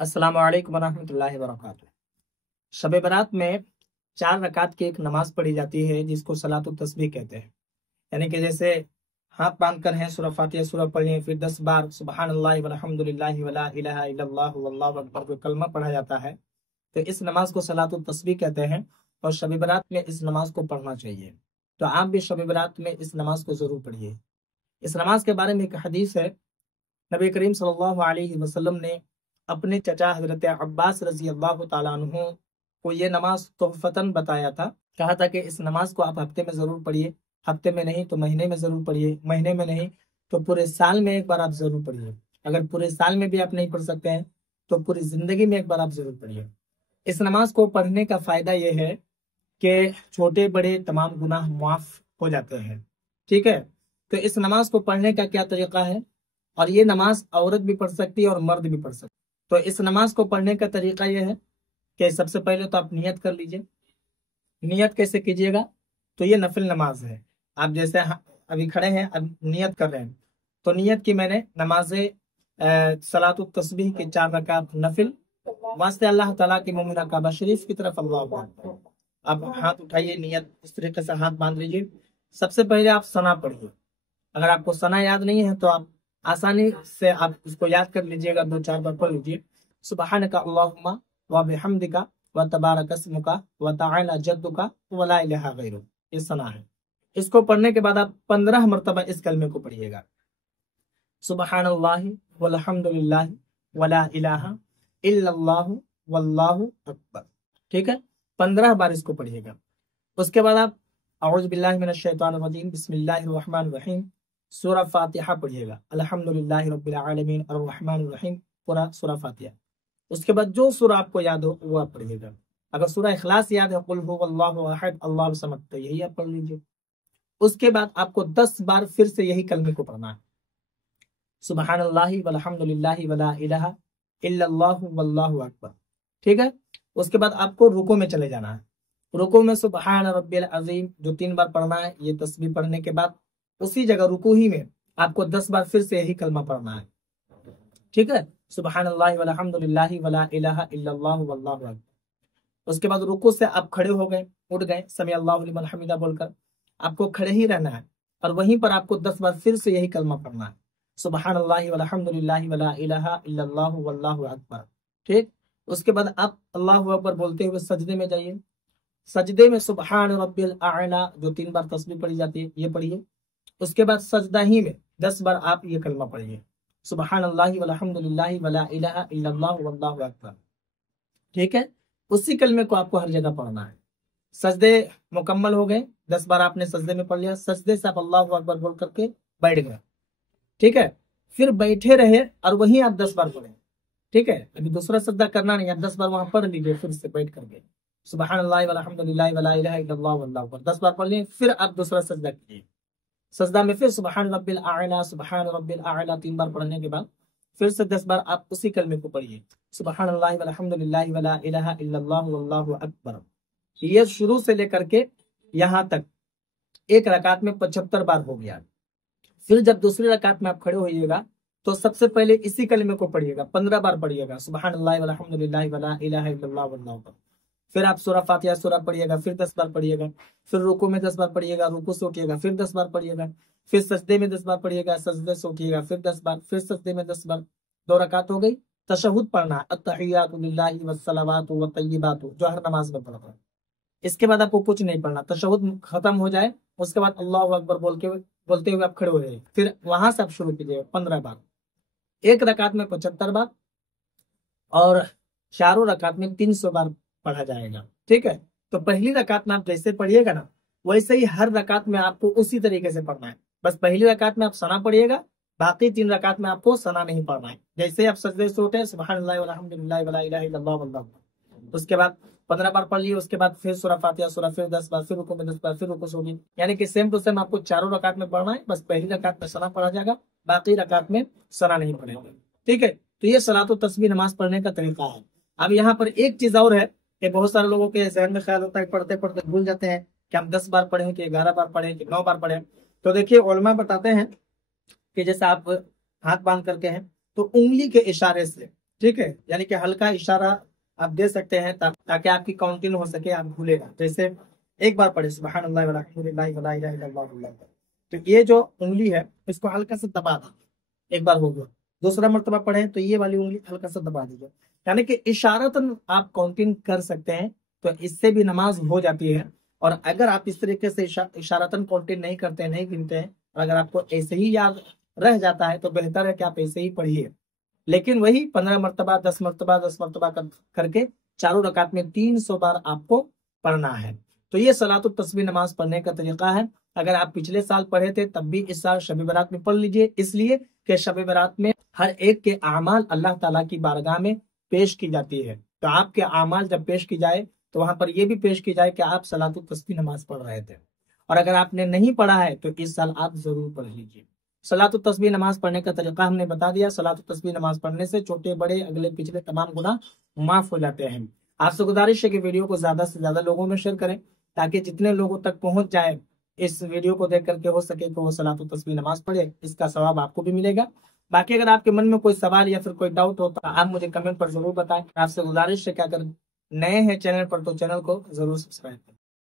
السلام علیکم ورحمۃ اللہ وبرکاتہ۔ شب برات میں 4 رکعت کی ایک نماز پڑھی جاتی ہے جس کو صلاۃ التسبیح کہتے ہیں۔ یعنی کہ جیسے ہاتھ باندھ کر ہیں سورہ فاتحہ سورہ پڑھیں، پھر 10 بار سبحان اللہ والحمد للہ ولا الہ الا اللہ واللہ اکبر جو کلمہ پڑھا جاتا ہے، تو اس نماز کو صلاۃ التسبیح کہتے ہیں، اور شب برات میں اس نماز کو پڑھنا چاہیے۔ تو آپ بھی شب برات میں اس نماز کو ضرور پڑھیے۔ اس نماز کے بارے میں ایک حدیث ہے، نبی کریم صلی اللہ علیہ وسلم نے اپنے چچا حضرت عباس رضی اللہ تعالیٰ عنہ کو یہ نماز تحفتاً بتایا تھا، کہا تھا کہ اس نماز کو آپ ہفتے میں ضرور پڑھیے، ہفتے میں نہیں تو مہینے میں ضرور پڑھیے، مہینے میں نہیں تو پورے سال میں ایک بار آپ ضرور پڑھیے، اگر پورے سال میں بھی آپ نہیں پڑھ سکتے ہیں تو پوری زندگی میں ایک بار آپ ضرور پڑھیے۔ اس نماز کو پڑھنے کا فائدہ یہ ہے کہ چھوٹے بڑے تمام گناہ معاف ہو جاتے ہیں، ٹھیک ہے۔ تو اس نماز کو پڑھنے کا کیا طریقہ ہے، اور یہ نماز عورت بھی پڑھ سکتی ہے اور مرد بھی پڑھ سکتی ہے۔ تو اس نماز کو پڑھنے کا طریقہ یہ ہے کہ سب سے پہلے تو آپ نیت کر لیجئے۔ نیت کیسے کیجیے گا؟ تو یہ نفل نماز ہے، آپ جیسے ابھی کھڑے ہیں، اب نیت کر رہے ہیں، تو نیت کی میں نے نماز صلاۃ التسبیح کی 4 رکعت نفل واسطے اللہ تعالیٰ کی مومنہ کعبہ شریف کی طرف اللہ اکبر۔ اب ہاتھ اٹھائیے، نیت اس طریقے سے ہاتھ باندھ لیجیے۔ سب سے پہلے آپ ثنا پڑھیے، اگر آپ کو ثنا یاد نہیں ہے تو آپ آسانی سے آپ اس کو یاد کر لیجئے گا، 2-4 بار پڑھ لیجئے۔ سبحانک اللہم و بحمدک و تبارک اسمک و تعالی جدک و لا الہ غیرک، یہ ثنا ہے۔ اس کو پڑھنے کے بعد آپ 15 مرتبہ اس کلمے کو پڑھیے گا، سبحان اللہ والحمد للہ ولا الہ الا اللہ واللہ اکبر، ٹھیک ہے۔ 15 بار اس کو پڑھیے گا۔ اس کے بعد آپ اعوذ باللہ من الشیطان الرجیم بسم اللہ الرحمن الرحیم سورہ فاتحہ پڑھیے گا، الحمدللہ رب العالمین الرحمن الرحیم، پورا سورہ فاتحہ۔ اس کے بعد جو سورہ آپ کو یاد ہو وہ آپ پڑھیے گا۔ اگر سورہ اخلاص یاد ہے، قل هو اللہ احد اللہ الصمد، تو یہی آپ پڑھ لیجیے۔ اس کے بعد آپ کو 10 بار پھر سے یہی کلمے کو پڑھنا ہے، سبحان اللہ والحمد للہ ولا الہ الا اللہ واللہ اکبر، ٹھیک ہے۔ اس کے بعد آپ کو رکوع میں چلے جانا ہے۔ رکوع میں سبحان ربی العظیم جو 3 بار پڑھنا ہے، یہ تسبیح پڑھنے کے بعد اسی جگہ رکوع ہی میں آپ کو 10 بار پھر سے یہی کلمہ پڑھنا ہے، ٹھیک ہے، سبحان اللہ والحمد للہ ولا الہ الا اللہ واللہ اکبر۔ اس کے بعد رکوع سے آپ کھڑے ہو گئے، اٹھ گئے، سمیع اللہ لمن حمیدہ بول کر آپ کو کھڑے ہی رہنا ہے، اور وہیں پر آپ کو 10 بار پھر سے یہی کلمہ پڑھنا ہے، سبحان اللہ والحمد للہ ولا الہ الا اللہ واللہ اکبر، ٹھیک۔ اس کے بعد آپ اللہ اکبر بولتے ہوئے سجدے میں جائیے۔ سجدے میں سبحان ربی الاعلیٰ جو 3 بار تسبیح پڑھی جاتی ہے یہ پڑھیے۔ اس کے بعد سجدہ ہی میں 10 بار آپ یہ کلمہ پڑھیے، سبحان اللہ والحمد للہ ولا الہ الا اللہ واللہ اکبر، ٹھیک ہے۔ اسی کلمے کو آپ کو ہر جگہ پڑھنا ہے۔ سجدے مکمل ہو گئے، 10 بار آپ نے سجدے میں پڑھ لیا، سجدے سے آپ اللہ اکبر بول کر کے بیٹھ گئے، ٹھیک ہے۔ پھر بیٹھے رہے اور وہیں آپ 10 بار پڑھیں، ٹھیک ہے۔ ابھی دوسرا سجدہ کرنا نہیں، آپ 10 بار وہاں پڑھ لیجیے، پھر سے بیٹھ کر کے سبحان اللہ والحمد للہ ولا الہ الا اللہ واللہ اکبر 10 بار پڑھ لیں، پھر آپ دوسرا سجدہ کیجیے۔ سجدہ میں پھر سبحان رب الاعلیٰ سبحان رب الاعلیٰ 3 بار پڑھنے کے بعد پھر سے 10 بار آپ اسی کلمے کو پڑھیے، سبحان اللہ والحمد للہ ولا الہ الا اللہ واللہ اکبر۔ یہ شروع سے لے کر کے یہاں تک ایک رکعت میں 75 بار ہو گیا۔ پھر جب دوسری رکعت میں آپ کھڑے ہوئیے گا تو سب سے پہلے اسی کلمے کو پڑھیے گا، 15 بار پڑھیے گا، سبحان اللہ والحمد للہ ولا الہ الا اللہ واللہ اکبر۔ پھر آپ سورہ فاتحہ سورہ پڑھیے گا، پھر 10 بار پڑھیے گا، پھر رکوع میں 10 بار پڑھیے گا، رکوع سے اٹھیے گا، پھر 10 بار پڑھیے گا، پھر سجدے میں 10 بار پڑھیے گا، سجدے سے اٹھیے گا، پھر 10 بار، پھر سجدے میں 10 بار، 2 رکعت ہو گئی۔ تشہد پڑھنا ہے، التحیات للہ والصلوات والطیبات، جو ہر نماز میں پڑھتا ہے۔ اس کے بعد آپ کو کچھ نہیں پڑھنا، تشہد ختم ہو جائے اس کے بعد اللہ اکبر بولتے ہوئے آپ کھڑے ہو جائیں، پھر وہاں سے آپ شروع کیجیے 15 بار، ایک رکعت میں 75 بار، اور چاروں رکعت میں 300 بار پڑھا جائے گا، ٹھیک ہے۔ تو پہلی رکعت میں آپ جیسے پڑھیے گا نا، ویسے ہی ہر رکعت میں آپ کو اسی طریقے سے پڑھنا ہے، بس پہلی رکعت میں آپ ثنا پڑھیے گا، باقی 3 رکعت میں آپ کو ثنا نہیں پڑھنا ہے۔ جیسے آپ سجدے سے اٹھے، سبحان اللہ والحمد للہ ولا الہ الا اللہ واللہ اکبر، اس کے بعد 15 بار پڑھ لیے، اس کے بعد پھر سورہ فاتحہ سورہ، پھر 10 بار، پھر رکوع میں 10 بار، پھر رکوع سے اٹھیے، یعنی کہ سیم ٹو سیم آپ کو چاروں رکعت میں پڑھنا ہے، بس پہلی رکعت میں ثنا پڑھا جائے گا، باقی رکعت میں ثنا نہیں پڑھے گا، ٹھیک ہے۔ تو یہ صلاۃ التسبیح نماز پڑھنے کا طریقہ ہے۔ اب یہاں پر ایک چیز اور ہے کہ بہت سارے لوگوں کے ذہن میں خیال ہوتا ہے پڑھتے پڑھتے بھول جاتے ہیں کہ ہم 10 بار پڑھیں کہ 11 بار پڑھیں کہ 9 بار پڑھیں۔ تو دیکھیے علماء بتاتے ہیں کہ جیسے آپ ہاتھ باندھ کر کے ہیں تو انگلی کے اشارے سے ٹھیک ہے، یعنی کہ ہلکا اشارہ آپ دے سکتے ہیں تاکہ آپ کی کاؤنٹنگ ہو سکے، آپ بھولے گا. جیسے ایک بار پڑھے سبحان اللہ والحمد للہ ولا الہ الا اللہ واللہ اکبر، تو یہ جو انگلی ہے اس کو ہلکا سے دبا دیں. ایک بار ہو گیا، دوسرا مرتبہ پڑھیں تو یہ والی انگلی ہلکا سا دبا دیجیے، یعنی کہ اشارتاً آپ کاؤنٹنگ کر سکتے ہیں. تو اس سے بھی نماز ہو جاتی ہے. اور اگر آپ اس طریقے سے اشارتاً کاؤنٹنگ نہیں کرتے ہیں، نہیں گنتے ہیں، اور اگر آپ کو ایسے ہی یاد رہ جاتا ہے تو بہتر ہے کہ آپ ایسے ہی پڑھیے. لیکن وہی 15 مرتبہ 10 مرتبہ 10 مرتبہ کر کے چاروں رکعت میں 300 بار آپ کو پڑھنا ہے. تو یہ صلاۃ التسبیح نماز پڑھنے کا طریقہ ہے. اگر آپ پچھلے سال پڑھے تھے تب بھی اس سال شب برات میں پڑھ لیجئے، اس لیے کہ شب برات میں ہر ایک کے اعمال اللہ تعالیٰ کی بارگاہ میں پیش کی جاتی ہے. تو آپ کے اعمال جب پیش کی جائے تو وہاں پر یہ بھی پیش کی جائے کہ آپ صلاۃ التسبیح نماز پڑھ رہے تھے. اور اگر آپ نے نہیں پڑھا ہے تو اس سال آپ ضرور پڑھ لیجئے. صلاۃ التسبیح نماز پڑھنے کا طریقہ ہم نے بتا دیا. صلاۃ التسبیح نماز پڑھنے سے چھوٹے بڑے اگلے پچھلے تمام گناہ معاف ہو جاتے ہیں. آپ سے گزارش ہے کہ ویڈیو کو زیادہ سے زیادہ لوگوں میں شیئر کریں تاکہ جتنے لوگوں تک پہنچ جائے اس ویڈیو کو دیکھ کر کے ہو سکے کہ وہ صلاۃ التسبیح نماز پڑھے. اس کا ثواب آپ کو بھی ملے گا. باقی اگر آپ کے من میں کوئی سوال یا پھر کوئی ڈاؤٹ ہو تو آپ مجھے کمنٹ پر ضرور بتائیں. آپ سے گزارش ہے کہ اگر نئے ہیں چینل پر تو چینل کو ضرور سبسکرائب کریں.